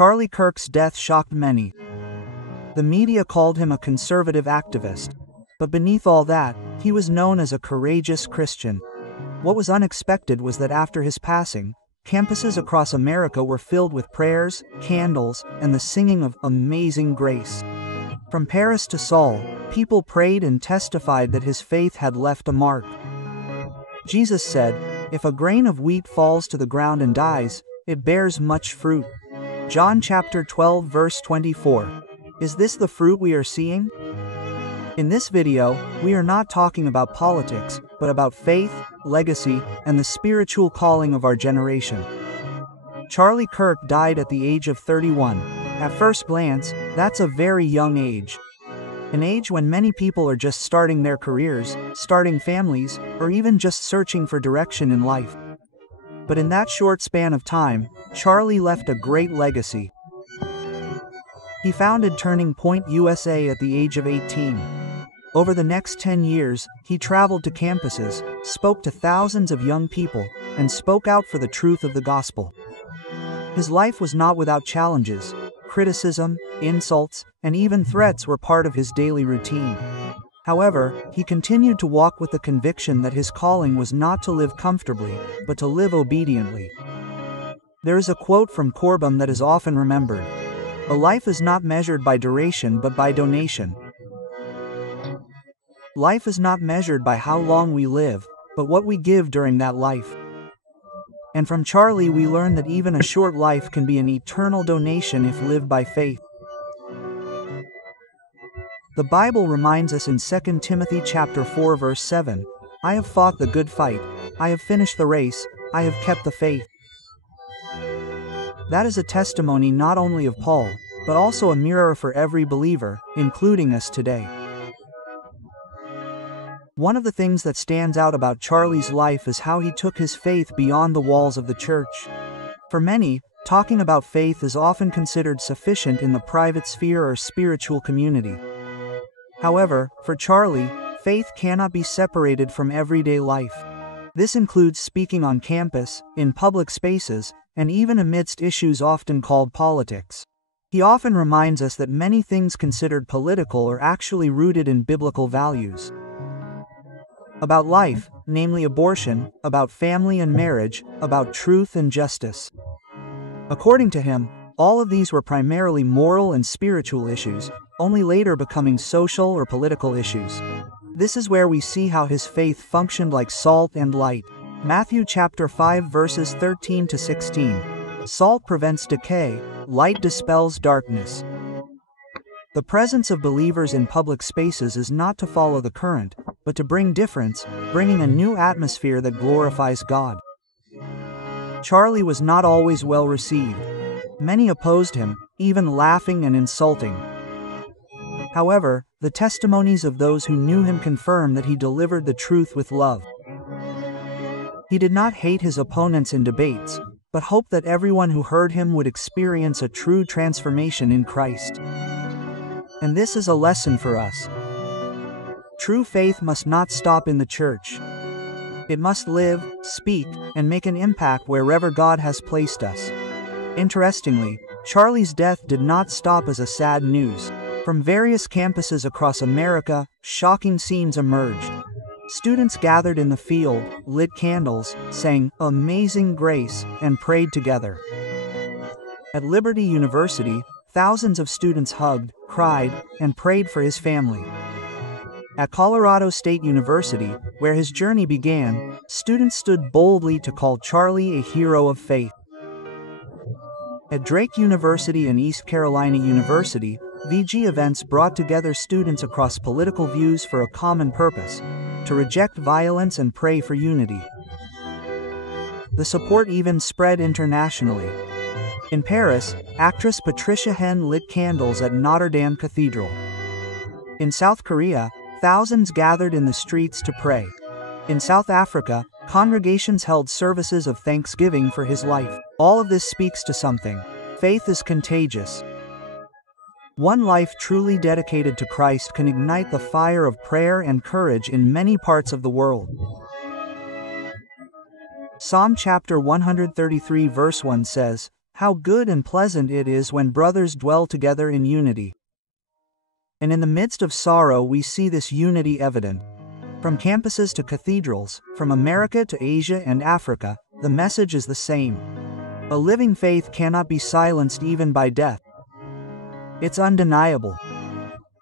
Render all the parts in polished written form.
Charlie Kirk's death shocked many. The media called him a conservative activist. But beneath all that, he was known as a courageous Christian. What was unexpected was that after his passing, campuses across America were filled with prayers, candles, and the singing of Amazing Grace. From Paris to Seoul, people prayed and testified that his faith had left a mark. Jesus said, "If a grain of wheat falls to the ground and dies, it bears much fruit." John chapter 12 verse 24. Is this the fruit we are seeing? In this video, we are not talking about politics, but about faith, legacy, and the spiritual calling of our generation. Charlie Kirk died at the age of 31. At first glance, that's a very young age. An age when many people are just starting their careers, starting families, or even just searching for direction in life. But in that short span of time, Charlie left a great legacy. He founded Turning Point USA at the age of 18. Over the next 10 years, he traveled to campuses, spoke to thousands of young people, and spoke out for the truth of the gospel. His life was not without challenges. Criticism, insults, and even threats were part of his daily routine. However, he continued to walk with the conviction that his calling was not to live comfortably, but to live obediently. There is a quote from Corbom that is often remembered. "A life is not measured by duration but by donation." Life is not measured by how long we live, but what we give during that life. And from Charlie we learn that even a short life can be an eternal donation if lived by faith. The Bible reminds us in 2 Timothy chapter 4 verse 7, "I have fought the good fight, I have finished the race, I have kept the faith." That is a testimony not only of Paul, but also a mirror for every believer, including us today. One of the things that stands out about Charlie's life is how he took his faith beyond the walls of the church. For many, talking about faith is often considered sufficient in the private sphere or spiritual community. However, for Charlie, faith cannot be separated from everyday life. This includes speaking on campus, in public spaces, and even amidst issues often called politics. He often reminds us that many things considered political are actually rooted in biblical values. About life, namely abortion, about family and marriage, about truth and justice. According to him, all of these were primarily moral and spiritual issues, only later becoming social or political issues. This is where we see how his faith functioned like salt and light. Matthew chapter 5 verses 13 to 16. Salt prevents decay, light dispels darkness. The presence of believers in public spaces is not to follow the current, but to bring difference, bringing a new atmosphere that glorifies God. Charlie was not always well received. Many opposed him, even laughing and insulting. However, the testimonies of those who knew him confirm that he delivered the truth with love. He did not hate his opponents in debates, but hoped that everyone who heard him would experience a true transformation in Christ. And this is a lesson for us. True faith must not stop in the church. It must live, speak, and make an impact wherever God has placed us. Interestingly, Charlie's death did not stop as a sad news. From various campuses across America, shocking scenes emerged. Students gathered in the field, lit candles, sang Amazing Grace, and prayed together. At Liberty University, thousands of students hugged, cried, and prayed for his family. At Colorado State University, where his journey began, students stood boldly to call Charlie a hero of faith. At Drake University and East Carolina University, VG events brought together students across political views for a common purpose: to reject violence and pray for unity. The support even spread internationally. In Paris, actress Patricia Henn lit candles at Notre Dame Cathedral. In South Korea, thousands gathered in the streets to pray. In South Africa, congregations held services of thanksgiving for his life. All of this speaks to something. Faith is contagious. One life truly dedicated to Christ can ignite the fire of prayer and courage in many parts of the world. Psalm chapter 133 verse 1 says, How good and pleasant it is when brothers dwell together in unity. And in the midst of sorrow we see this unity evident. From campuses to cathedrals, from America to Asia and Africa, the message is the same. A living faith cannot be silenced even by death. It's undeniable.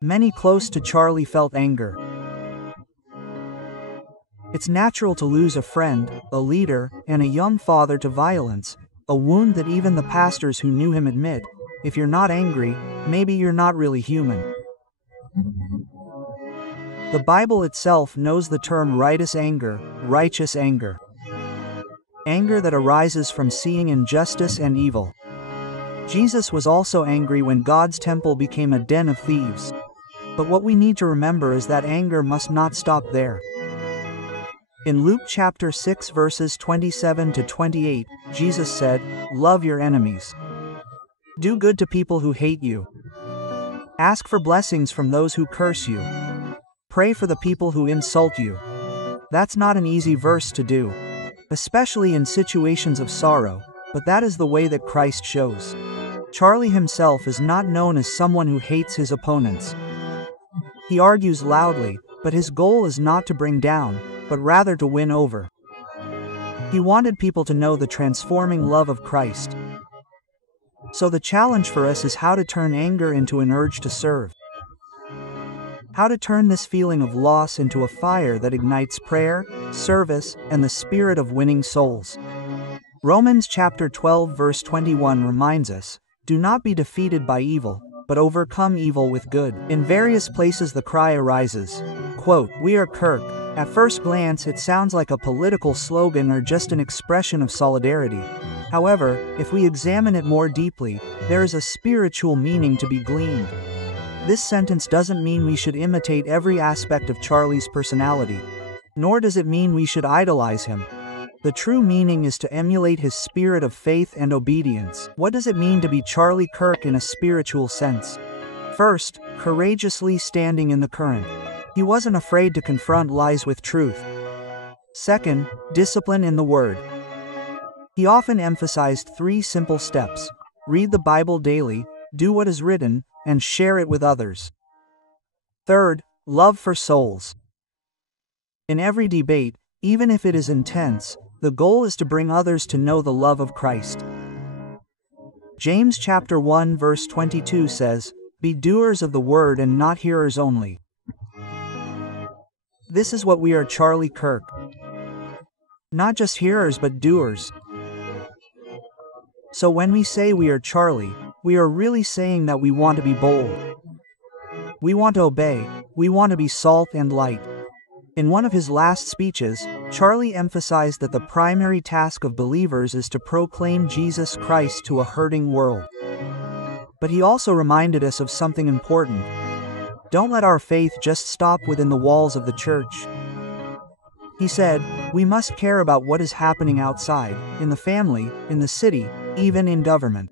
Many close to Charlie felt anger. It's natural to lose a friend, a leader, and a young father to violence, a wound that even the pastors who knew him admit, if you're not angry, maybe you're not really human. The Bible itself knows the term righteous anger. Anger that arises from seeing injustice and evil. Jesus was also angry when God's temple became a den of thieves. But what we need to remember is that anger must not stop there. In Luke chapter 6 verses 27 to 28, Jesus said, "Love your enemies. Do good to people who hate you. Ask for blessings from those who curse you. Pray for the people who insult you." That's not an easy verse to do, especially in situations of sorrow, but that is the way that Christ shows. Charlie himself is not known as someone who hates his opponents. He argues loudly, but his goal is not to bring down, but rather to win over. He wanted people to know the transforming love of Christ. So the challenge for us is how to turn anger into an urge to serve. How to turn this feeling of loss into a fire that ignites prayer, service, and the spirit of winning souls. Romans chapter 12 verse 21 reminds us, "Do not be defeated by evil, but overcome evil with good." In various places the cry arises, quote, "We are Kirk." At first glance it sounds like a political slogan or just an expression of solidarity. However, if we examine it more deeply, there is a spiritual meaning to be gleaned. This sentence doesn't mean we should imitate every aspect of Charlie's personality, nor does it mean we should idolize him. The true meaning is to emulate his spirit of faith and obedience. What does it mean to be Charlie Kirk in a spiritual sense? First, courageously standing in the current. He wasn't afraid to confront lies with truth. Second, discipline in the Word. He often emphasized 3 simple steps: read the Bible daily, do what is written, and share it with others. Third, love for souls. In every debate, even if it is intense, the goal is to bring others to know the love of Christ. James chapter 1 verse 22 says, "Be doers of the word and not hearers only." This is what we are, Charlie Kirk. Not just hearers but doers. So when we say we are Charlie, we are really saying that we want to be bold. We want to obey, we want to be salt and light. In one of his last speeches, Charlie emphasized that the primary task of believers is to proclaim Jesus Christ to a hurting world. But he also reminded us of something important. Don't let our faith just stop within the walls of the church. He said, we must care about what is happening outside, in the family, in the city, even in government.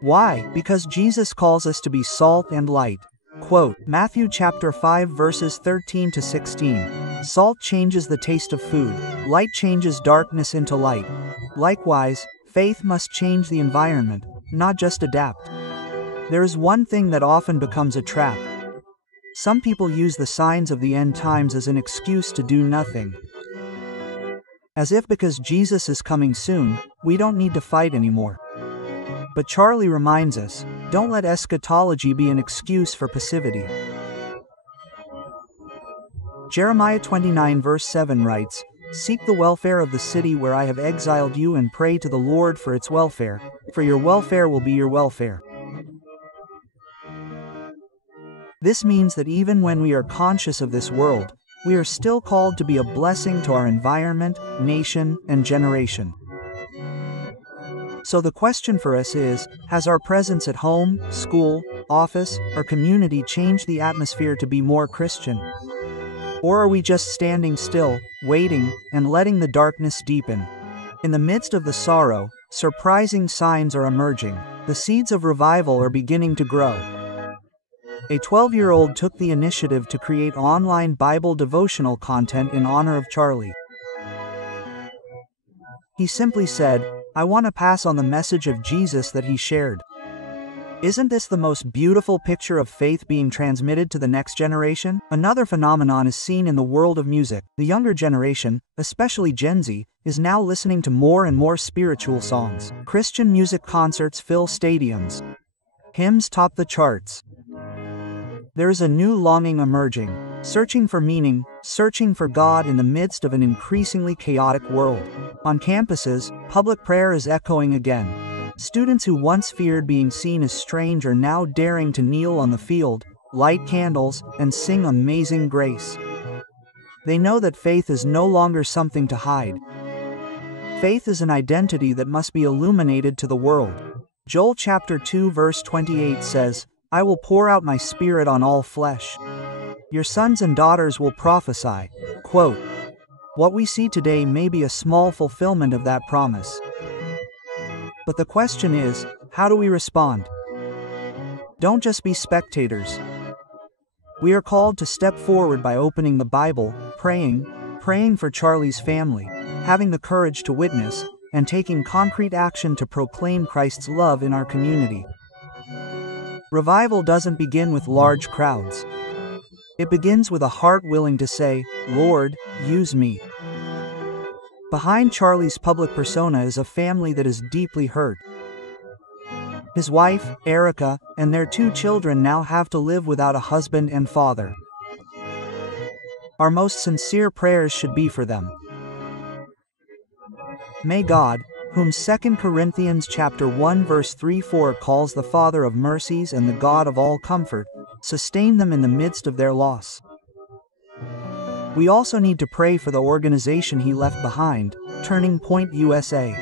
Why? Because Jesus calls us to be salt and light. Quote, Matthew chapter 5 verses 13 to 16. Salt changes the taste of food, light changes darkness into light. Likewise, faith must change the environment, not just adapt. There is one thing that often becomes a trap. Some people use the signs of the end times as an excuse to do nothing. As if because Jesus is coming soon, we don't need to fight anymore. But Charlie reminds us, don't let eschatology be an excuse for passivity. Jeremiah 29 verse 7 writes, "Seek the welfare of the city where I have exiled you and pray to the Lord for its welfare, for your welfare will be your welfare." This means that even when we are conscious of this world, we are still called to be a blessing to our environment, nation, and generation. So the question for us is, has our presence at home, school, office, or community changed the atmosphere to be more Christian? Or are we just standing still, waiting, and letting the darkness deepen? In the midst of the sorrow, surprising signs are emerging. The seeds of revival are beginning to grow. A 12-year-old took the initiative to create online Bible devotional content in honor of Charlie. He simply said, I want to pass on the message of Jesus that he shared. Isn't this the most beautiful picture of faith being transmitted to the next generation? Another phenomenon is seen in the world of music. The younger generation, especially Gen Z, is now listening to more and more spiritual songs. Christian music concerts fill stadiums. Hymns top the charts. There is a new longing emerging, searching for meaning, searching for God in the midst of an increasingly chaotic world. On campuses, public prayer is echoing again. Students who once feared being seen as strange are now daring to kneel on the field, light candles, and sing Amazing Grace. They know that faith is no longer something to hide. Faith is an identity that must be illuminated to the world. Joel chapter 2 verse 28 says, "I will pour out my spirit on all flesh. Your sons and daughters will prophesy." Quote, what we see today may be a small fulfillment of that promise. But the question is, how do we respond? Don't just be spectators. We are called to step forward by opening the Bible, praying for Charlie's family, having the courage to witness, and taking concrete action to proclaim Christ's love in our community. Revival doesn't begin with large crowds. It begins with a heart willing to say, "Lord, use me." Behind Charlie's public persona is a family that is deeply hurt. His wife, Erica, and their 2 children now have to live without a husband and father. Our most sincere prayers should be for them. May God, whom 2 Corinthians chapter 1 verse 3-4 calls the Father of mercies and the God of all comfort, sustain them in the midst of their loss. We also need to pray for the organization he left behind, Turning Point USA.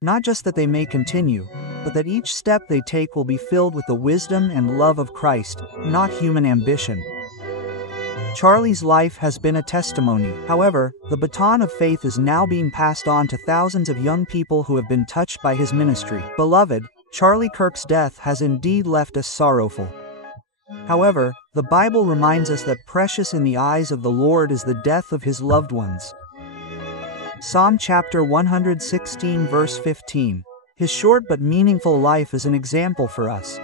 Not just that they may continue, but that each step they take will be filled with the wisdom and love of Christ, not human ambition. Charlie's life has been a testimony. However, the baton of faith is now being passed on to thousands of young people who have been touched by his ministry. Beloved, Charlie Kirk's death has indeed left us sorrowful. However, the Bible reminds us that precious in the eyes of the Lord is the death of his loved ones. Psalm chapter 116 verse 15. His short but meaningful life is an example for us.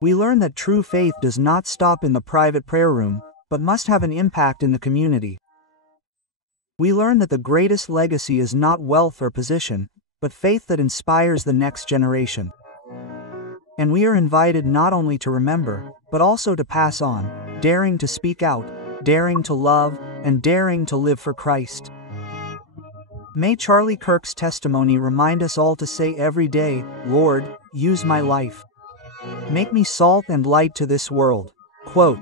We learn that true faith does not stop in the private prayer room, but must have an impact in the community. We learn that the greatest legacy is not wealth or position, but faith that inspires the next generation. And we are invited not only to remember, but also to pass on, daring to speak out, daring to love, and daring to live for Christ. May Charlie Kirk's testimony remind us all to say every day, "Lord, use my life. Make me salt and light to this world." Quote,